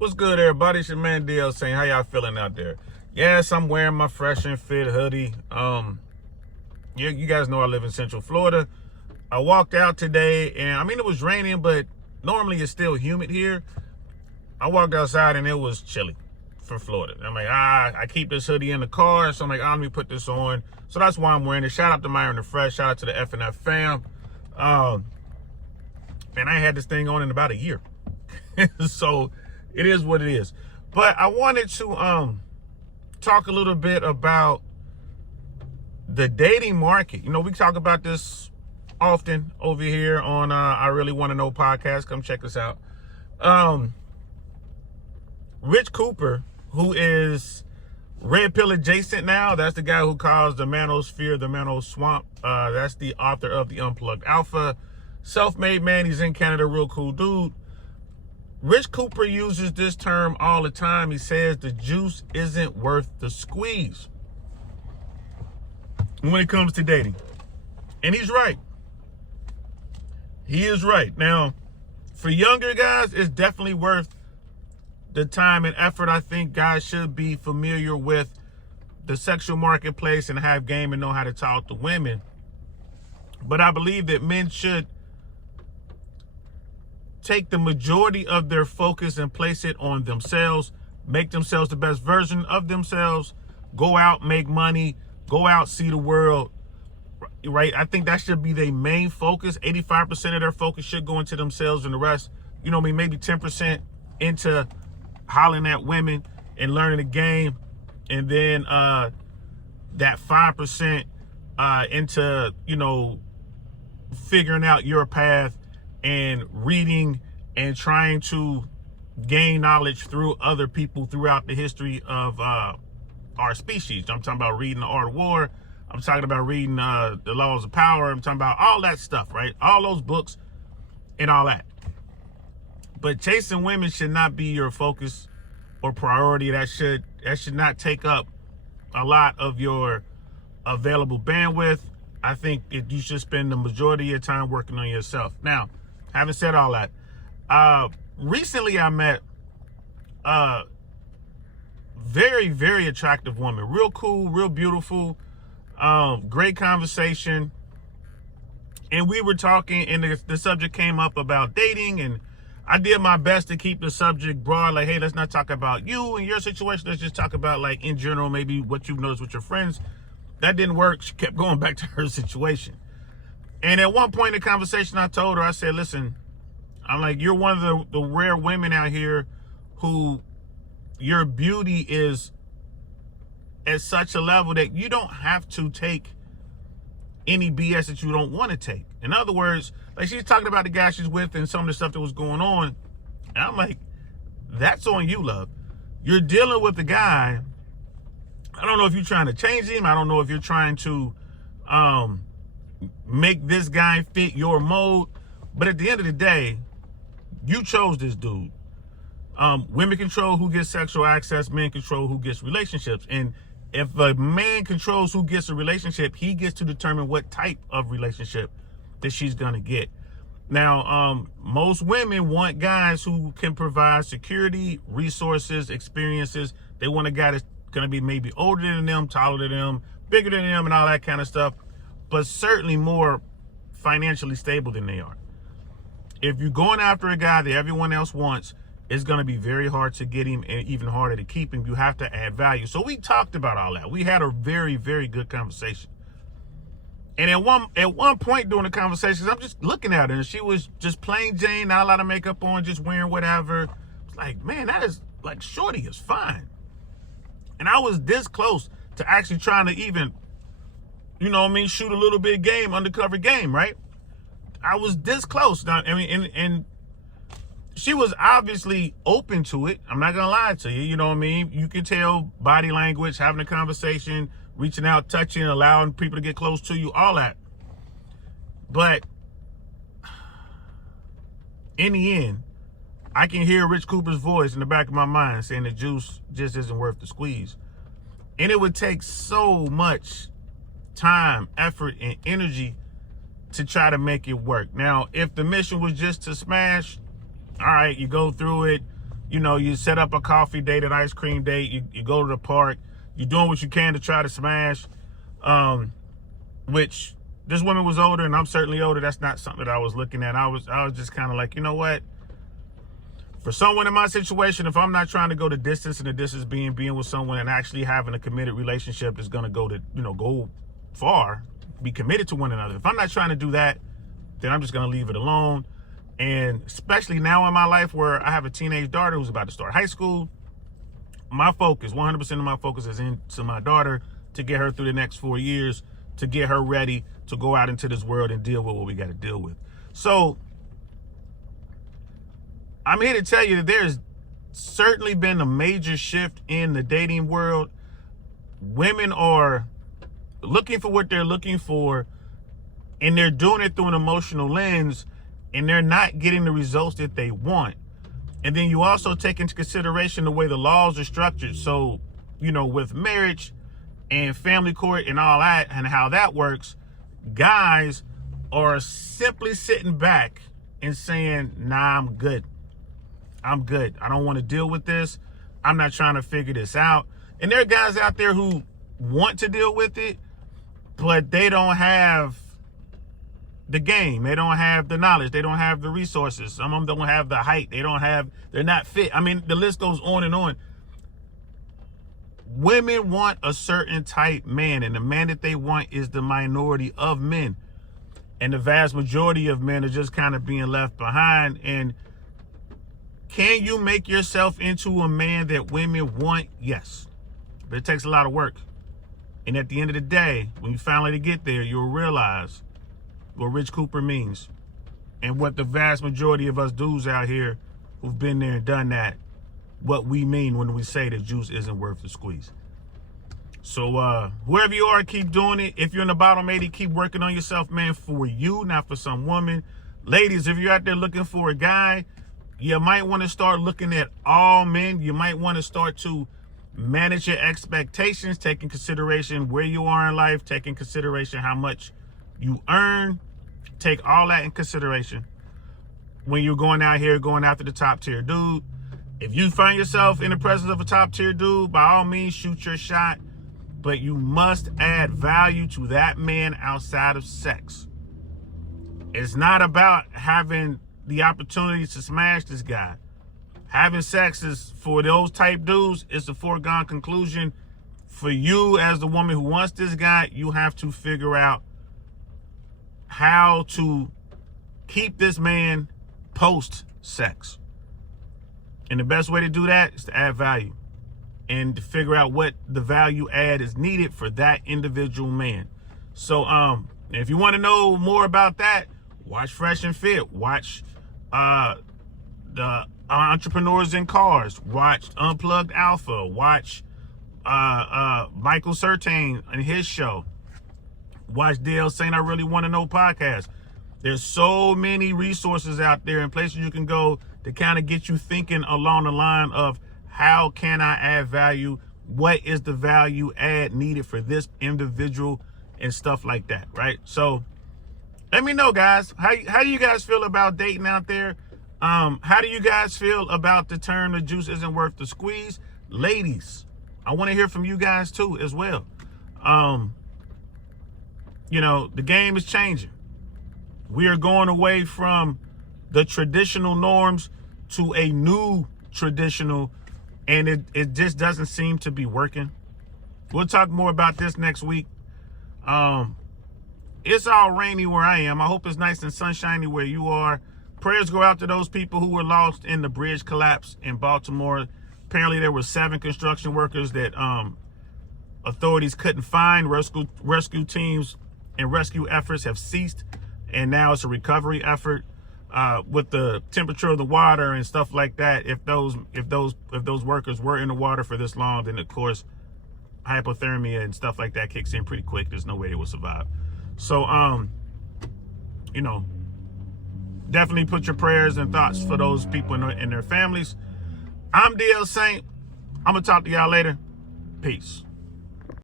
What's good, everybody? It's your man DL saying, how y'all feeling out there? Yes, I'm wearing my Fresh and Fit hoodie. You guys know I live in Central Florida. I walked out today, and I mean, it was raining, but normally it's still humid here. I walked outside, and it was chilly for Florida. I'm like, I keep this hoodie in the car, so I'm like, let me put this on. So that's why I'm wearing it. Shout out to Myron the Fresh. Shout out to the FNF fam. And I had this thing on in about a year. So it is what it is. But I wanted to talk a little bit about the dating market. You know, we talk about this often over here on I Really Want to Know podcast. Come check us out. Rich Cooper, who is Red Pill adjacent now, that's the guy who caused the Manosphere, the Mano Swamp. That's the author of The Unplugged Alpha. Self-made man, he's in Canada, real cool dude. Rich Cooper uses this term all the time. He says the juice isn't worth the squeeze when it comes to dating. And he's right. He is right. Now, for younger guys, it's definitely worth the time and effort. I think guys should be familiar with the sexual marketplace and have game and know how to talk to women. But I believe that men should take the majority of their focus and place it on themselves, make themselves the best version of themselves, go out, make money, go out, see the world, right? I think that should be their main focus. 85% of their focus should go into themselves, and the rest, you know what I mean, maybe 10% into hollering at women and learning the game, and then that 5% into, you know, figuring out your path and reading and trying to gain knowledge through other people throughout the history of our species. I'm talking about reading The Art of War. I'm talking about reading The Laws of Power. I'm talking about all that stuff, right? All those books and all that. But chasing women should not be your focus or priority. That should not take up a lot of your available bandwidth. I think you should spend the majority of your time working on yourself. Now, having said all that, recently I met a very, very attractive woman. Real cool, real beautiful, great conversation. And we were talking, and the subject came up about dating, and I did my best to keep the subject broad. Like, hey, let's not talk about you and your situation. Let's just talk about, like, in general, maybe what you've noticed with your friends. That didn't work. She kept going back to her situation. And at one point in the conversation, I told her, I said, listen, I'm like, you're one of the rare women out here who your beauty is at such a level that you don't have to take any BS that you don't want to take. In other words, like, she's talking about the guy she's with and some of the stuff that was going on. And I'm like, that's on you, love. You're dealing with the guy. I don't know if you're trying to change him. I don't know if you're trying to make this guy fit your mode. But at the end of the day, you chose this dude. Women control who gets sexual access. Men control who gets relationships. And if a man controls who gets a relationship, he gets to determine what type of relationship that she's going to get. Now, most women want guys who can provide security, resources, experiences. They want a guy that's going to be maybe older than them, taller than them, bigger than them, and all that kind of stuff, but certainly more financially stable than they are. If you're going after a guy that everyone else wants, it's going to be very hard to get him and even harder to keep him. You have to add value. So we talked about all that. We had a very, very good conversation. And at one point during the conversations, I'm just looking at her, and she was just plain Jane, not a lot of makeup on, just wearing whatever. It's like, man, that is, like, shorty is fine. And I was this close to actually trying to even, you know what I mean, shoot a little bit of game, undercover game, right? I was this close. Now, I mean, and she was obviously open to it. I'm not going to lie to you. You know what I mean? You can tell body language, having a conversation, reaching out, touching, allowing people to get close to you, all that. But in the end, I can hear Rich Cooper's voice in the back of my mind saying the juice just isn't worth the squeeze. And it would take so much time, effort, and energy to try to make it work. Now, if the mission was just to smash, all right, you go through it, You set up a coffee date, an ice cream date. You go to the park. You're doing what you can to try to smash. Which this woman was older, and I'm certainly older. That's not something that I was looking at. I was just kind of like, you know what? For someone in my situation, if I'm not trying to go the distance, and the distance being with someone and actually having a committed relationship that's going to go far, be committed to one another. If I'm not trying to do that, then I'm just going to leave it alone. And especially now in my life where I have a teenage daughter who's about to start high school, my focus, 100% of my focus is into my daughter to get her through the next 4 years, to get her ready to go out into this world and deal with what we got to deal with. So I'm here to tell you that there's certainly been a major shift in the dating world. Women are looking for what they're looking for, and they're doing it through an emotional lens, and they're not getting the results that they want. And then you also take into consideration the way the laws are structured. So, with marriage and family court and all that and how that works, guys are simply sitting back and saying, nah, I'm good. I'm good. I don't want to deal with this. I'm not trying to figure this out. And there are guys out there who want to deal with it, but they don't have the game. They don't have the knowledge. They don't have the resources. Some of them don't have the height. They're not fit. I mean, the list goes on and on. Women want a certain type man, and the man that they want is the minority of men. And the vast majority of men are just kind of being left behind. And can you make yourself into a man that women want? Yes. But it takes a lot of work. And at the end of the day, when you finally get there, you'll realize what Rich Cooper means and what the vast majority of us dudes out here who've been there and done that, what we mean when we say that juice isn't worth the squeeze. So whoever you are, keep doing it. If you're in the bottom 80, keep working on yourself, man, for you, not for some woman. Ladies, if you're out there looking for a guy, you might want to start looking at all men. You might want to start to manage your expectations, take in consideration where you are in life, take in consideration how much you earn. Take all that in consideration when you're going out here, going after the top tier dude. If you find yourself in the presence of a top tier dude, by all means, shoot your shot. But you must add value to that man outside of sex. It's not about having the opportunity to smash this guy. Having sex is, for those type dudes, it's a foregone conclusion. For you as the woman who wants this guy, you have to figure out how to keep this man post-sex. And the best way to do that is to add value and to figure out what the value add is needed for that individual man. So if you want to know more about that, watch Fresh and Fit. Watch the Entrepreneurs in Cars. Watch Unplugged Alpha. Watch Michael Certain and his show. Watch DL Saying I Really Want to Know podcast. There's so many resources out there and places you can go to kind of get you thinking along the line of how can I add value? What is the value add needed for this individual and stuff like that, right? So let me know, guys. How do you guys feel about dating out there? How do you guys feel about the term the juice isn't worth the squeeze? Ladies, I want to hear from you guys too as well. The game is changing. We are going away from the traditional norms to a new traditional, and it just doesn't seem to be working. We'll talk more about this next week. It's all rainy where I am. I hope it's nice and sunshiny where you are. Prayers go out to those people who were lost in the bridge collapse in Baltimore. Apparently there were 7 construction workers that authorities couldn't find. Rescue teams and rescue efforts have ceased, and now it's a recovery effort. With the temperature of the water and stuff like that, if those workers were in the water for this long, then of course hypothermia and stuff like that kicks in pretty quick. There's no way they will survive. So definitely put your prayers and thoughts for those people and their families. I'm DL Saint. I'm gonna talk to y'all later. Peace.